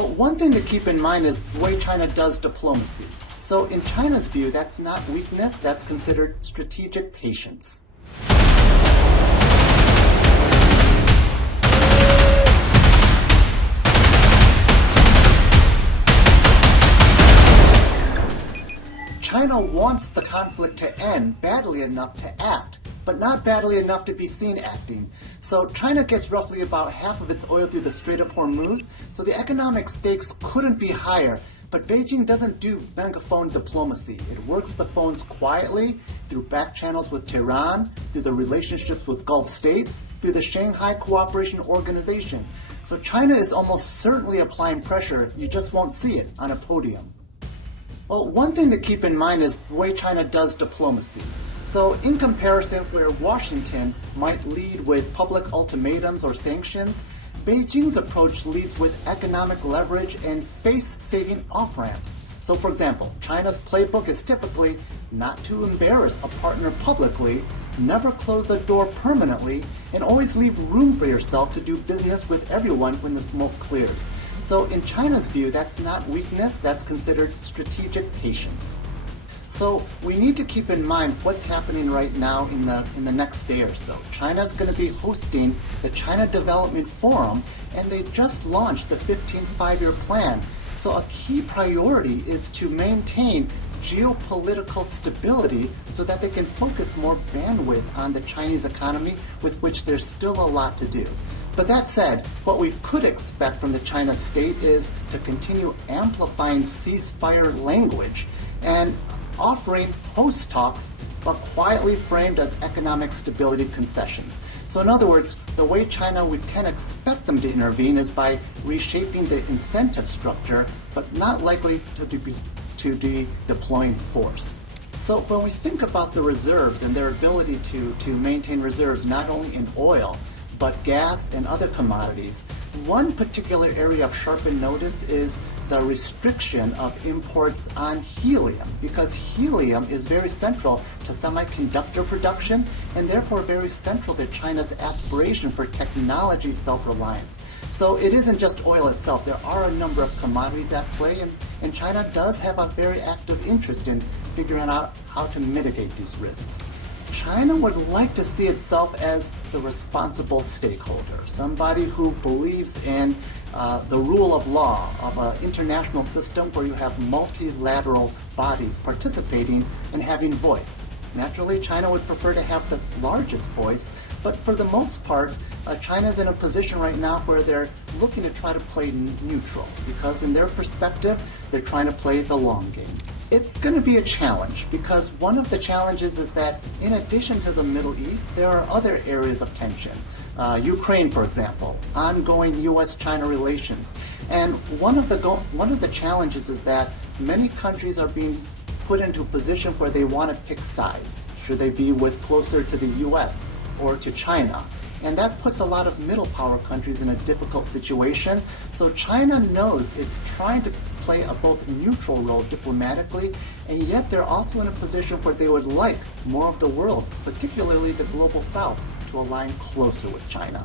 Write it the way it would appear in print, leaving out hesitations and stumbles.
Well, one thing to keep in mind is the way China does diplomacy. So in China's view, that's not weakness, that's considered strategic patience. China wants the conflict to end badly enough to act, but not badly enough to be seen acting. So China gets roughly about half of its oil through the Strait of Hormuz, so the economic stakes couldn't be higher. But Beijing doesn't do megaphone diplomacy. It works the phones quietly through back channels with Tehran, through the relationships with Gulf states, through the Shanghai Cooperation Organization. So China is almost certainly applying pressure, you just won't see it on a podium. Well, one thing to keep in mind is the way China does diplomacy. So in comparison, where Washington might lead with public ultimatums or sanctions, Beijing's approach leads with economic leverage and face-saving off-ramps. So for example, China's playbook is typically not to embarrass a partner publicly, never close a door permanently, and always leave room for yourself to do business with everyone when the smoke clears. So in China's view, that's not weakness, that's considered strategic patience. So we need to keep in mind what's happening right now in the next day or so. China's going to be hosting the China Development Forum, and they just launched the 15th five-year plan. So a key priority is to maintain geopolitical stability so that they can focus more bandwidth on the Chinese economy, with which there's still a lot to do. But that said, what we could expect from the China state is to continue amplifying ceasefire language and offering post talks, but quietly framed as economic stability concessions. So in other words, the way China we can expect them to intervene is by reshaping the incentive structure, but not likely to be deploying force. So when we think about the reserves and their ability to maintain reserves not only in oil, but gas and other commodities, one particular area of sharpened notice is the restriction of imports on helium, because helium is very central to semiconductor production and therefore very central to China's aspiration for technology self-reliance. So it isn't just oil itself, there are a number of commodities at play, and China does have a very active interest in figuring out how to mitigate these risks. China would like to see itself as the responsible stakeholder, somebody who believes in the rule of law of an international system where you have multilateral bodies participating and having voice. Naturally, China would prefer to have the largest voice, but for the most part, China is in a position right now where they're looking to try to play neutral, because in their perspective, they're trying to play the long game. It's going to be a challenge, because one of the challenges is that in addition to the Middle East, there are other areas of tension. Ukraine, for example, ongoing U.S.-China relations. And one of the challenges is that many countries are being put into a position where they want to pick sides. Should they be with closer to the U.S. or to China? And that puts a lot of middle power countries in a difficult situation. So China knows it's trying to play a both neutral role diplomatically, and yet they're also in a position where they would like more of the world, particularly the global south, to align closer with China.